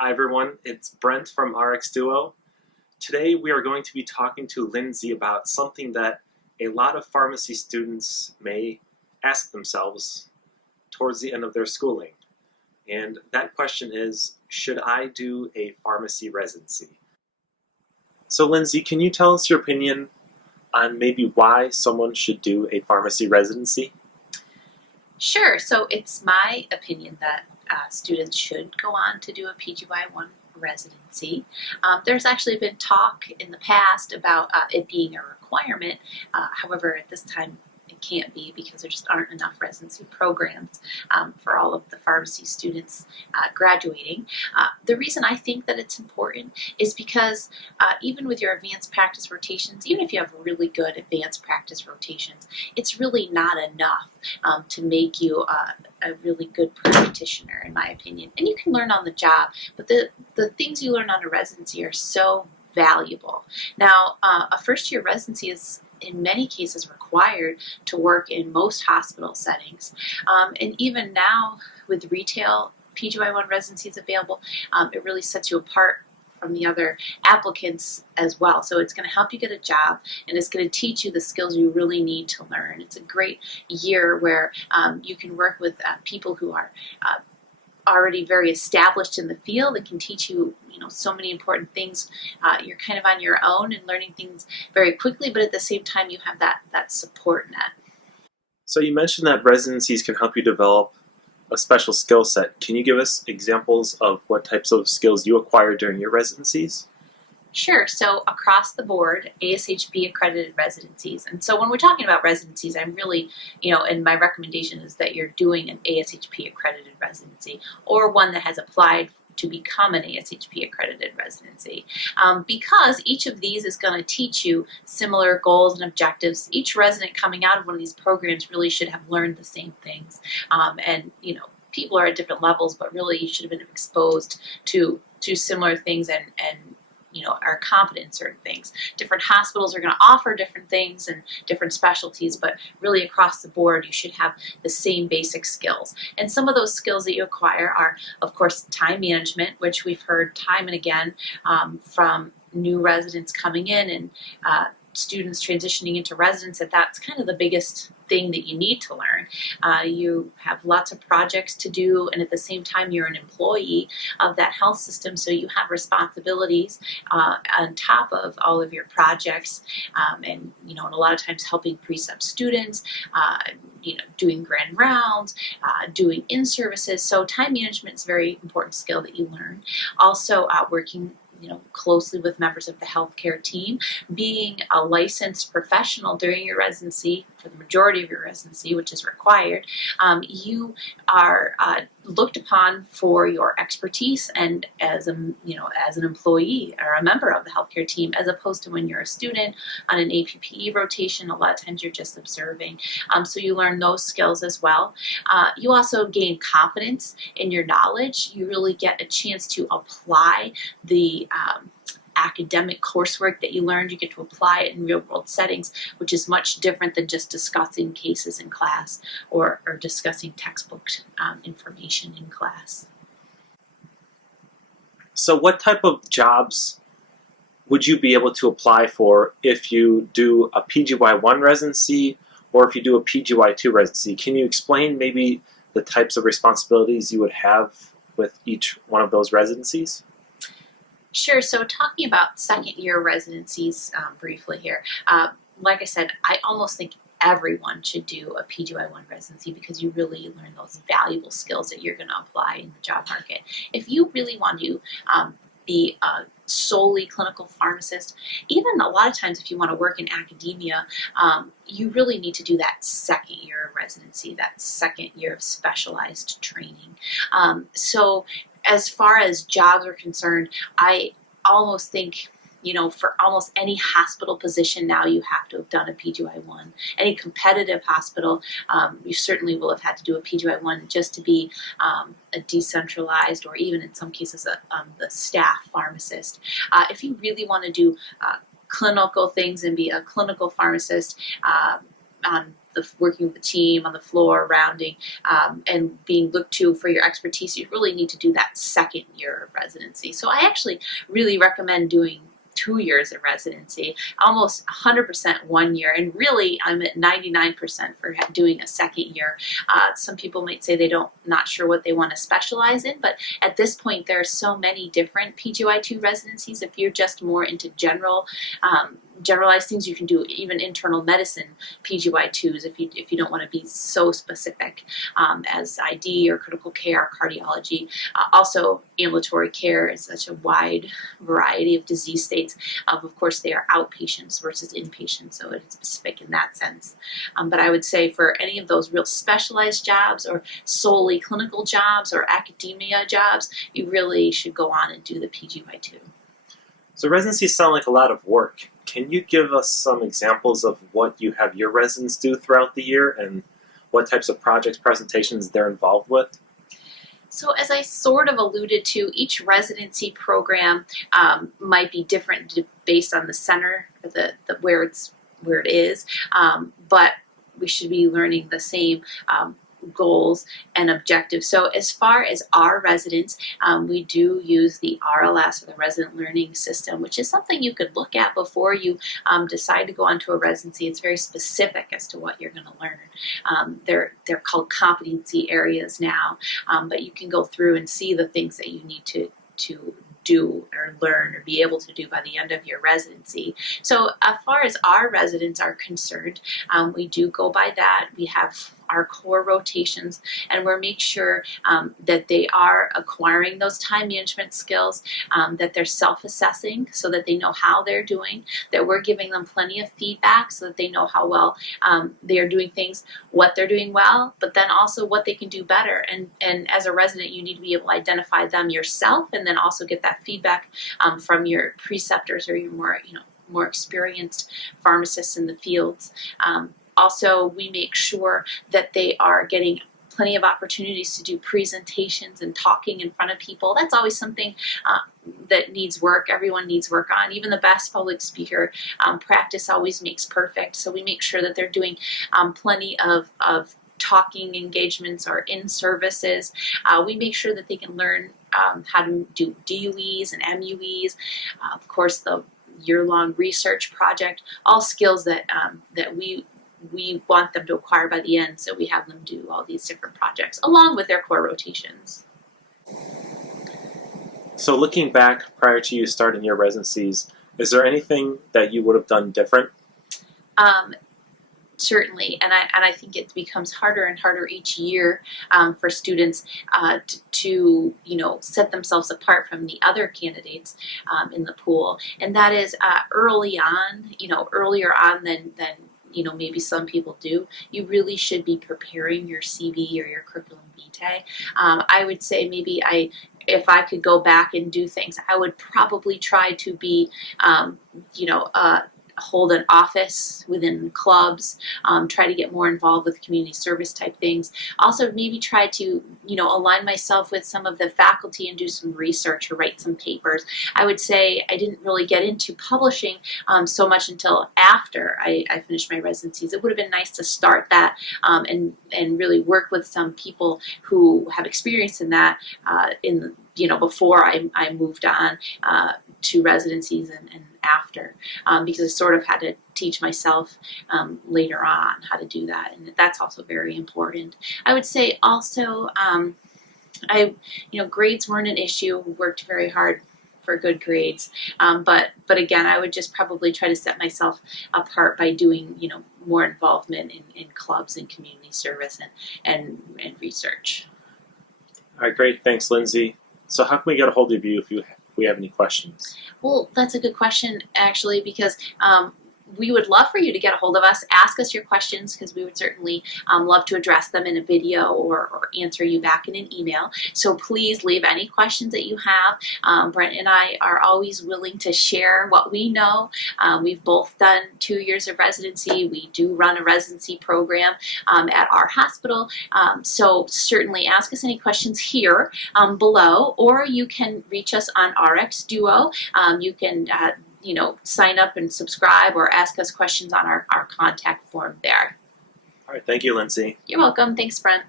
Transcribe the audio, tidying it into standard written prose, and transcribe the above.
Hi everyone, it's Brent from RX Duo. Today we are going to be talking to Lyndsay about something that a lot of pharmacy students may ask themselves towards the end of their schooling. And that question is, should I do a pharmacy residency? So Lyndsay, can you tell us your opinion on maybe why someone should do a pharmacy residency? Sure. So it's my opinion that students should go on to do a PGY1 residency. There's actually been talk in the past about it being a requirement. However, at this time, it can't be because there just aren't enough residency programs for all of the pharmacy students graduating. The reason I think that it's important is because even with your advanced practice rotations, even if you have really good advanced practice rotations, it's really not enough to make you a really good practitioner, in my opinion. And you can learn on the job, but the things you learn on a residency are so valuable. Now, a first-year residency is in many cases required to work in most hospital settings. And even now with retail PGY1 residencies available, it really sets you apart from the other applicants as well. So it's going to help you get a job, and it's going to teach you the skills you really need to learn. It's a great year where you can work with people who are already very established in the field and can teach you, so many important things. You're kind of on your own and learning things very quickly, but at the same time you have that support net. So you mentioned that residencies can help you develop a special skill set. Can you give us examples of what types of skills you acquire during your residencies? Sure. So across the board, ASHP accredited residencies. And so when we're talking about residencies, I'm really, and my recommendation is that you're doing an ASHP accredited residency or one that has applied to become an ASHP accredited residency, because each of these is going to teach you similar goals and objectives. Each resident coming out of one of these programs really should have learned the same things, and people are at different levels, but really you should have been exposed to similar things and are competent in certain things. Different hospitals are going to offer different things and different specialties, but really across the board you should have the same basic skills. And some of those skills that you acquire are, of course, time management, which we've heard time and again from new residents coming in and students transitioning into residence, that's kind of the biggest thing that you need to learn. You have lots of projects to do, and at the same time you're an employee of that health system, so you have responsibilities on top of all of your projects, and a lot of times helping precept students, doing grand rounds, doing in-services. So time management is a very important skill that you learn. Also working closely with members of the healthcare team, being a licensed professional during your residency, for the majority of your residency, which is required. You are looked upon for your expertise and as an employee or a member of the healthcare team, as opposed to when you're a student on an APPE rotation. A lot of times you're just observing. So you learn those skills as well. You also gain confidence in your knowledge. You really get a chance to apply the academic coursework that you learned. You get to apply it in real world settings, which is much different than just discussing cases in class or discussing textbook information in class. So what type of jobs would you be able to apply for if you do a PGY1 residency or if you do a PGY2 residency? Can you explain maybe the types of responsibilities you would have with each one of those residencies? Sure. So talking about second-year residencies briefly here, like I said, I almost think everyone should do a PGY1 residency because you really learn those valuable skills that you're going to apply in the job market. If you really want to be a solely clinical pharmacist, even a lot of times if you want to work in academia, you really need to do that second year of residency, that second year of specialized training. So as far as jobs are concerned, I almost think, for almost any hospital position now, you have to have done a PGY1. Any competitive hospital, you certainly will have had to do a PGY1 just to be a decentralized, or even in some cases the staff pharmacist. If you really want to do clinical things and be a clinical pharmacist on working with the team on the floor, rounding, and being looked to for your expertise, you really need to do that second year of residency. So I actually really recommend doing 2 years of residency, almost 100% 1 year, and really I'm at 99% for doing a second year. Some people might say not sure what they want to specialize in, but at this point there are so many different PGY2 residencies. If you're just more into generalized things, you can do even internal medicine PGY2s if you don't want to be so specific as ID or critical care or cardiology. Also, ambulatory care is such a wide variety of disease states. Of course, they are outpatients versus inpatients, so it's specific in that sense. But I would say for any of those real specialized jobs or solely clinical jobs or academia jobs, you really should go on and do the PGY2. So residencies sound like a lot of work. Can you give us some examples of what you have your residents do throughout the year and what types of projects, presentations they're involved with? So as I sort of alluded to, each residency program might be different based on the center, or where it is, but we should be learning the same goals and objectives. So as far as our residents, we do use the RLS, or the Resident Learning System, which is something you could look at before you decide to go onto a residency. It's very specific as to what you're going to learn. They're called competency areas now, but you can go through and see the things that you need to do or learn or be able to do by the end of your residency. So as far as our residents are concerned, we do go by that. We have our core rotations, and we'll make sure that they are acquiring those time management skills, that they're self-assessing so that they know how they're doing, that we're giving them plenty of feedback so that they know how well they are doing things, what they're doing well, but then also what they can do better. And as a resident, you need to be able to identify them yourself, and then also get that feedback from your preceptors or your more experienced pharmacists in the fields. Also, we make sure that they are getting plenty of opportunities to do presentations and talking in front of people. That's always something that needs work. Everyone needs work on. Even the best public speaker, practice always makes perfect. So we make sure that they're doing plenty of talking engagements or in services. We make sure that they can learn how to do DUEs and MUEs. Of course, the year-long research project, all skills that we want them to acquire by the end, so we have them do all these different projects along with their core rotations. So looking back prior to you starting your residencies, is there anything that you would have done different? Certainly, and I think it becomes harder and harder each year for students to set themselves apart from the other candidates in the pool, and that is earlier on than maybe some people do. You really should be preparing your CV or your curriculum vitae. I would say maybe if I could go back and do things, I would probably try to be, hold an office within clubs, try to get more involved with community service type things. Also maybe try to, align myself with some of the faculty and do some research or write some papers. I would say I didn't really get into publishing so much until after I finished my residencies. It would have been nice to start that and really work with some people who have experience in that before I moved on to residencies and after, because I sort of had to teach myself later on how to do that, and that's also very important. I would say also, grades weren't an issue. We worked very hard for good grades, but again, I would just probably try to set myself apart by doing more involvement in clubs and community service and research. All right, great. Thanks, Lyndsay. So how can we get a hold of you if we have any questions? Well, that's a good question, actually, because we would love for you to get a hold of us, ask us your questions, because we would certainly love to address them in a video or answer you back in an email. So please leave any questions that you have. Brent and I are always willing to share what we know. We've both done 2 years of residency. We do run a residency program at our hospital. So certainly ask us any questions here below, or you can reach us on RX Duo. You can sign up and subscribe or ask us questions on our contact form there. All right, thank you, Lyndsay. You're welcome. Thanks, Brent.